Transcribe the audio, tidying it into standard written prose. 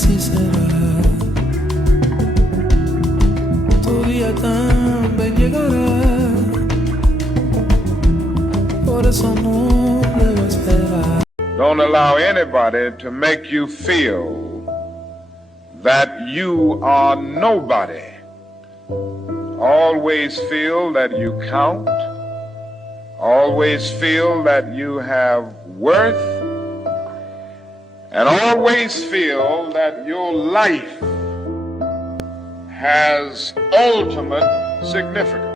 así será. Tu día también llegará, por eso no debo esperar. Don't allow anybody to make you feel that you are nobody. Always feel that you count. Always feel that you have worth. And always feel that your life has ultimate significance.